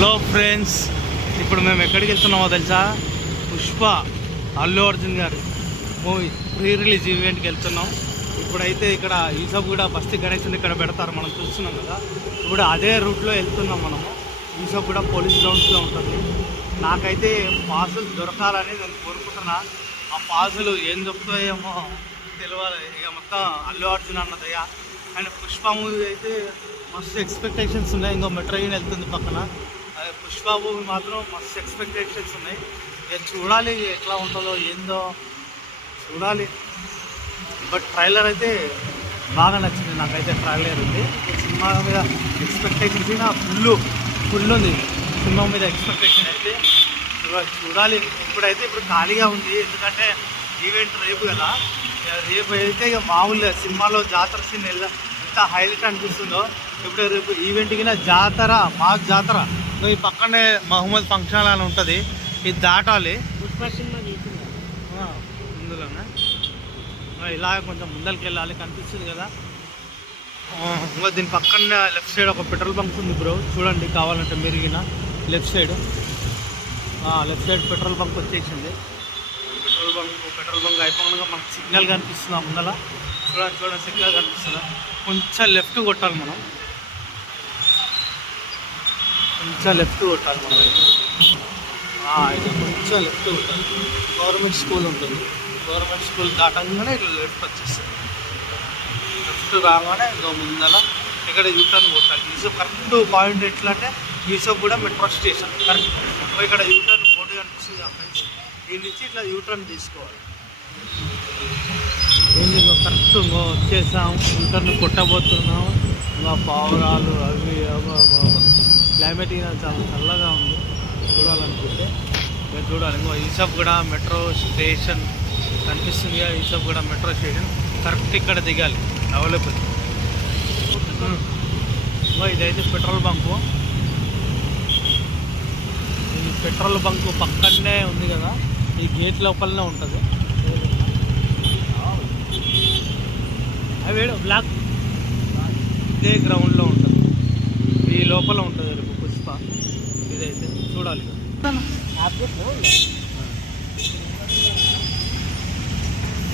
Hello friends, ఇప్పుడు మేము ఎక్కడికి వెళ్తున్నామో తెలుసా? పుష్ప అల్లు అర్జున్ గారు మూవీ ప్రీ రిలీజ్ ఈవెంట్కి వెళ్తున్నాం. ఇప్పుడైతే ఇక్కడ ఈసబ్గూడ బస్తీ గణేశుని ఇక్కడ పెడతారు, మనం చూస్తున్నాం కదా. ఇప్పుడు అదే రూట్లో వెళ్తున్నాం మనము. ఈసబ్గూడ పోలీస్ గ్రౌండ్స్లో ఉంటుంది. నాకైతే పాసులు దొరకాలని నేను కోరుకుంటున్నా. ఆ పాసులు ఏం దొరుకుతాయేమో తెలియాలి. ఇక మొత్తం అల్లు అర్జున్ అన్నదయ్యా. అండ్ పుష్ప మూవీ అయితే మస్తు ఎక్స్పెక్టేషన్స్ ఉన్నాయి. ఇంకో మెట్రో ట్రైన్ వెళ్తుంది పక్కన. అదే పుష్ప మూవీ మాత్రం మస్తు ఎక్స్పెక్టేషన్స్ ఉన్నాయి. ఇక చూడాలి ఎట్లా ఉంటుందో ఏందో చూడాలి. బట్ ట్రైలర్ అయితే బాగా నచ్చింది నాకైతే. ట్రైలర్ ఉంది సినిమా మీద ఎక్స్పెక్టేషన్స్ ఫుల్ ఉంది. సినిమా మీద ఎక్స్పెక్టేషన్ అయితే చూడాలి. ఇప్పుడు ఖాళీగా ఉంది, ఎందుకంటే ఈవెంట్ రేపు కదా. రేపు అయితే ఇక మామూలుగా సినిమాలో జాతర సీన్ ఎంత హైలైట్ అనిపిస్తుందో, ఇప్పుడు రేపు ఈవెంట్కి జాతర, మాకు జాతర. ఈ పక్కనే మహమ్మద్ ఫంక్షన్ అని ఉంటుంది, ఇది దాటాలి. పుష్ప సినిమా ముందులోనే ఇలా కొంచెం ముందరికి వెళ్ళాలి, కనిపిస్తుంది కదా. ఇంకా దీని పక్కన లెఫ్ట్ సైడ్ ఒక పెట్రోల్ బంక్ ఉంది బ్రో, చూడండి కావాలంటే మెరిగిన లెఫ్ట్ సైడ్ పెట్రోల్ బంక్ వచ్చేసింది. పెట్రోల్ బంక్ అయిపోయినాక మనకు సిగ్నల్ కనిపిస్తుంది ముందర. చూడండి సిగ్నల్ కనిపిస్తుందా? కొంచెం లెఫ్ట్ కొట్టాలి మనం, అయితే కొంచెం లెఫ్ట్ కొట్టాలి. గవర్నమెంట్ స్కూల్ ఉంటుంది, గవర్నమెంట్ స్కూల్ దాటంగానే ఇట్లా లెఫ్ట్ వచ్చేస్తుంది. లెఫ్ట్ రాగానే ఇంకో ముందర ఇక్కడ యూటర్న్ కొట్టాలి. కరెక్ట్ పాయింట్ ఎట్లా అంటే ఈసబ్గూడ మెట్రో స్టేషన్ కరెక్ట్. ఇక్కడ యూటర్న్ బోర్డు కనిపిస్తుంది ఫ్రెండ్స్, దీని నుంచి ఇట్లా యూటర్న్ తీసుకోవాలి. కరెక్ట్ వచ్చేసాము, యూటర్న్ కొట్టబోతున్నాము. ఇంకా పావురాలు అవి క్లైమేట్ చాలా చల్లగా ఉంది. చూడాలనుకుంటే మీరు చూడాలి. ఇంకో ఈసబ్గూడ మెట్రో స్టేషన్ కనిపిస్తుంది కదా. ఈసబ్గూడ మెట్రో స్టేషన్ కరెక్ట్ ఇక్కడ దిగాలి, అవైలబుల్. ఇదైతే పెట్రోల్ బంకు. ఈ పెట్రోల్ బంకు పక్కనే ఉంది కదా, ఈ గేట్ లోపలనే ఉంటుంది. అవి బ్లాక్ ఇదే గ్రౌండ్లో ఉంటుంది, ఈ లోపల ఉంటుంది రేపు పుష్ప. ఇదైతే చూడాలి.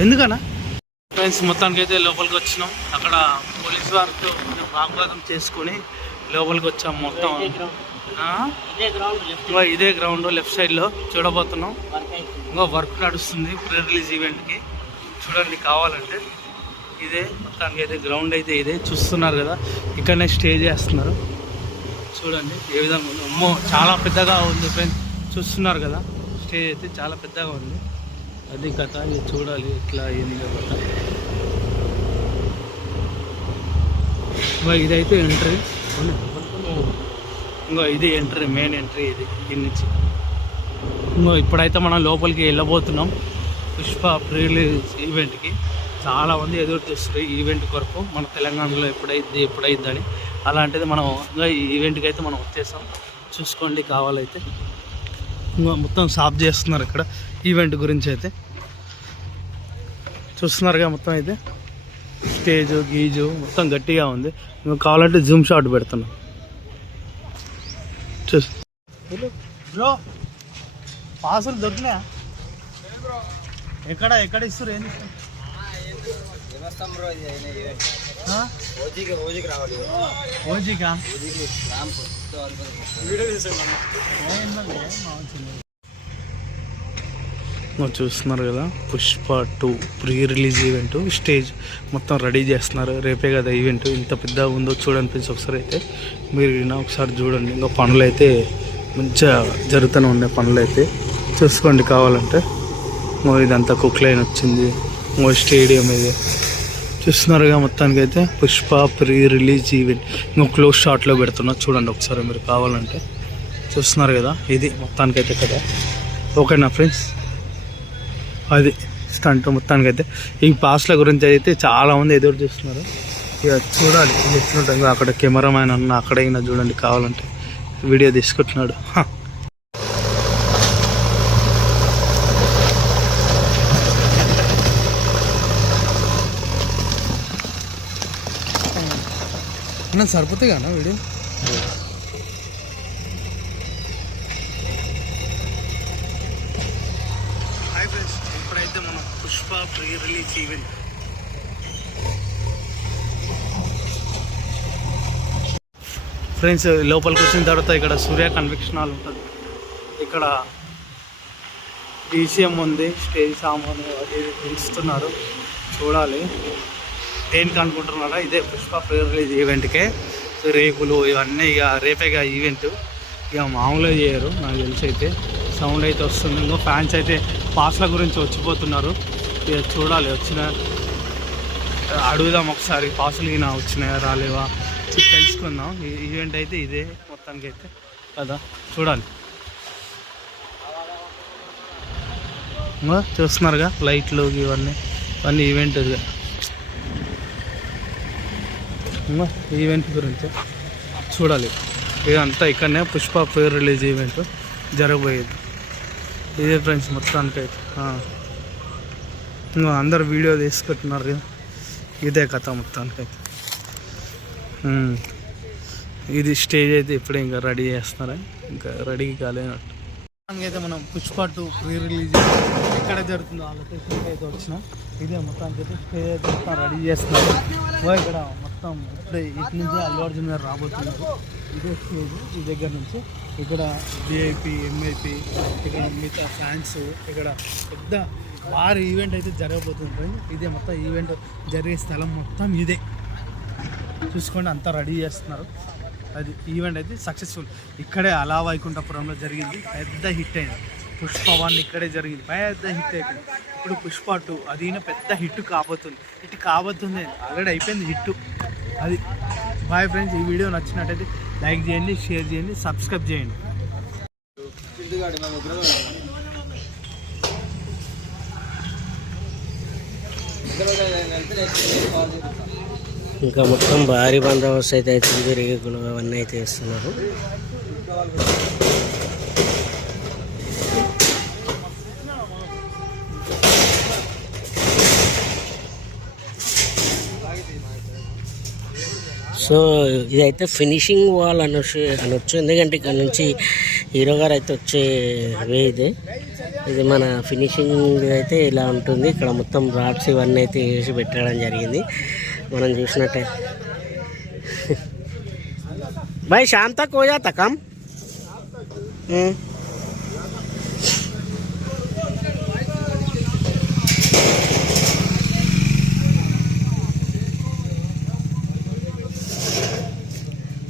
ఎందుకన్నా ఫ్రెండ్స్, మొత్తానికి అయితే లోపలికి వచ్చినాం. అక్కడ పోలీస్ వారితో వాగ్వాదం చేసుకొని లోపలికి వచ్చాం. మొత్తం ఇదే గ్రౌండ్ లెఫ్ట్ సైడ్లో చూడబోతున్నాం. ఇంకా వర్క్ నడుస్తుంది ప్రీ రిలీజ్ ఈవెంట్కి. చూడండి కావాలంటే ఇదే మొత్తానికి అయితే గ్రౌండ్ అయితే ఇదే చూస్తున్నారు కదా. ఇక్కడనే స్టే చేస్తున్నారు. చూడండి ఏ విధంగా ఉంది. అమ్మో చాలా పెద్దగా ఉంది ఫ్రెండ్స్, చూస్తున్నారు కదా. స్టే అయితే చాలా పెద్దగా ఉంది. అది కథ, ఇది చూడాలి ఎట్లా అయింది కథ. ఇదైతే ఎంట్రీ. ఇంకో ఇది ఎంట్రీ, మెయిన్ ఎంట్రీ ఇది. దీని నుంచి ఇప్పుడైతే మనం లోపలికి వెళ్ళబోతున్నాం పుష్ప ప్రీ రిలీజ్ ఈవెంట్కి. చాలామంది ఎదురు చూస్తారు ఈ ఈవెంట్ కొరకు, మన తెలంగాణలో ఎప్పుడైద్దని. అలాంటిది మనం ఇంకా ఈ ఈవెంట్కి అయితే మనం వచ్చేసాం. చూసుకోండి కావాలైతే. ఇంకా మొత్తం సాఫ్ చేస్తున్నారు ఇక్కడ ఈవెంట్ గురించి అయితే. చూస్తున్నారుగా మొత్తం అయితే స్టేజు గీజు మొత్తం గట్టిగా ఉంది. ఇంకా కావాలంటే జూమ్ షాట్ పెడుతున్నాం. చూసి బ్రో పాసులు దొరికినాయా? ఎక్కడ ఇస్తారు? ఏంది చూస్తున్నారు కదా, Pushpa 2 pre release event. Stage మొత్తం రెడీ చేస్తున్నారు. రేపే కదా ఈవెంట్. ఇంత పెద్దగా ఉందో చూడండి ఫ్రెండ్స్. ఒకసారి అయితే మీరు ఒకసారి చూడండి. ఇంకా పనులు అయితే మంచిగా జరుగుతూనే ఉన్నాయి. పనులు అయితే చూసుకోండి కావాలంటే. ఇదంతా కుక్ లైన్ వచ్చింది, స్టేడియం ఇది చూస్తున్నారుగా. మొత్తానికి అయితే పుష్ప ప్రీ రిలీజ్ ఈవెంట్ ఇంకా క్లోజ్ షాట్లో పెడుతున్నా, చూడండి ఒకసారి మీరు కావాలంటే. చూస్తున్నారు కదా, ఇది మొత్తానికైతే కదా. ఓకేనా ఫ్రెండ్స్, అది స్టంట్. మొత్తానికైతే ఈ పాస్ల గురించి అయితే చాలామంది ఎదురు చూస్తున్నారు. ఇక చూడాలి ఇది ఎట్లుంటుంది. అక్కడ కెమెరామ్యాన్ అన్న అక్కడైనా చూడండి కావాలంటే, వీడియో తీసుకుంటున్నాడు. సరిపోతాయి కదా video. Pushpa pre release event. Friends లోపలికి వచ్చిన తర్వాత ఇక్కడ సూర్య కన్వెన్షన్ హాల్ ఉంటుంది. ఇక్కడ డీసీఎం ఉంది, స్టేజ్ సామాను అది పిలుస్తున్నారు. చూడాలి దేనికి అనుకుంటున్నారా. ఇదే పుష్ప ప్రీ రిలీజ్ ఈవెంట్కే. సో రేపులు ఇవన్నీ ఇక రేపే ఇక ఈవెంట్, ఇక మామూలుగా చేయరు నాకు తెలిసి. అయితే సౌండ్ అయితే వస్తుంది. ఇంకో ఫ్యాన్స్ అయితే పాస్ల గురించి వచ్చిపోతున్నారు. ఇక చూడాలి వచ్చిన అడుగుదాం ఒకసారి, పాసులు ఈయన వచ్చినాయా రాలేవా తెలుసుకుందాం. ఈ ఈవెంట్ అయితే ఇదే మొత్తానికి అయితే కదా, చూడాలి. చూస్తున్నారుగా లైట్లు ఇవన్నీ ఈవెంట్ ఈవెంట్ గురించి చూడాలి. ఇదంతా ఇక్కడనే పుష్ప ప్రీ రిలీజ్ ఈవెంట్ జరగబోయేది. ఇదే ఫ్రెండ్స్ మొత్తానికి అయితే అందరు వీడియో తీసుకుంటున్నారు కదా, ఇదే కథ మొత్తానికి అయితే. ఇది స్టేజ్ అయితే ఇప్పుడే ఇంకా రెడీ చేస్తున్నారా, ఇంకా రెడీ కాలేనట్టు. అయితే మనం పుష్ప 2 ప్రీ రిలీజ్ ఎక్కడ జరుగుతుందో ఆ లొకేషన్కి అయితే వచ్చినాం. ఇదే మొత్తానికి అయితే స్టేజ్ అయితే మొత్తం రెడీ చేస్తున్నారు. ఇక్కడ మొత్తం ఇప్పుడే ఇటు నుంచి అల్లు అర్జున్ గారు రాబోతున్నారు. ఇదే స్టేజ్, ఈ దగ్గర నుంచి ఇక్కడ విఐపి ఎంఐపి ఇక్కడ మిగతా ఫ్యాన్స్, ఇక్కడ పెద్ద భారీ ఈవెంట్ అయితే జరగబోతుంది. ఇదే మొత్తం ఈవెంట్ జరిగే స్థలం మొత్తం ఇదే చూసుకోండి, అంతా రెడీ చేస్తున్నారు. అది ఈవెంట్ అయితే సక్సెస్ఫుల్. ఇక్కడే అలా వైకుంఠపురంలో జరిగింది, పెద్ద హిట్ అయింది. పుష్ప 1 ఇక్కడే జరిగింది, పెద్ద హిట్ అయిపోయింది. ఇప్పుడు పుష్ప 2 అది పెద్ద హిట్ కాబోతుంది, ఆల్రెడీ అయిపోయింది హిట్. అది బాయ్ ఫ్రెండ్స్. ఈ వీడియో నచ్చినట్టయితే లైక్ చేయండి, షేర్ చేయండి, సబ్స్క్రైబ్ చేయండి. ఇంకా మొత్తం భారీ బందోబస్తు అయితే అవుతుంది. రేగులు అవన్నీ అయితే ఇస్తున్నారు. సో ఇదైతే ఫినిషింగ్ వాల్ అనొచ్చు. ఎందుకంటే ఇక్కడ నుంచి హీరో గారు అయితే వచ్చే వే ఇది మన ఫినిషింగ్ అయితే ఇలా ఉంటుంది. ఇక్కడ మొత్తం రాడ్స్ ఇవన్నీ అయితే వేసి పెట్టడం జరిగింది. మనం చూసినట్టే భాయ్ శామ్ తక్ హో జాతా కమ్.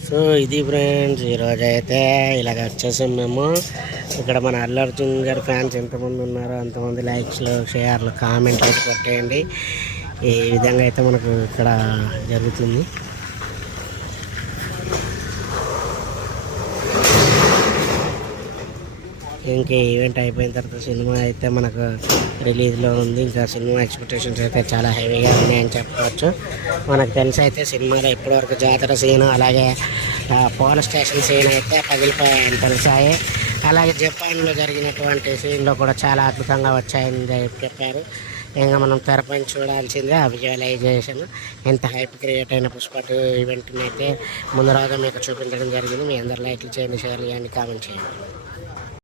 సో ఇది ఫ్రెండ్స్ ఈరోజు అయితే ఇలాగ వచ్చేసాం మేము. ఇక్కడ మన అల్లు అర్జున్ గారి ఫ్యాన్స్ ఎంతమంది ఉన్నారో అంతమంది లైక్స్లు, షేర్లు, కామెంట్లు అయితే పెట్టేయండి. ఈ విధంగా అయితే మనకు ఇక్కడ జరుగుతుంది. ఇంకా ఈవెంట్ అయిపోయిన తర్వాత సినిమా అయితే మనకు రిలీజ్లో ఉంది. ఇంకా సినిమా ఎక్స్పెక్టేషన్స్ అయితే చాలా హెవీగా ఉన్నాయని చెప్పవచ్చు. మనకు తెలిసి అయితే సినిమాలో ఇప్పటివరకు జాతర సీన్, అలాగే పోలీస్ స్టేషన్ సీన్ అయితే పగిలిపోయాయని తెలిసాయి. అలాగే జపాన్లో జరిగినటువంటి సీన్లో కూడా చాలా అద్భుతంగా వచ్చాయని చెప్పారు. ఇంకా మనం తెరపైన చూడాల్సిందే ఆ విజువలైజేషన్. ఎంత హైప్ క్రియేట్ అయిన పుష్ప 2 ఈవెంట్ని అయితే ముందు రోజు మీకు చూపించడం జరిగింది. మీ అందరు లైక్లు చేయండి, షేర్లు చేయండి, కామెంట్ చేయండి.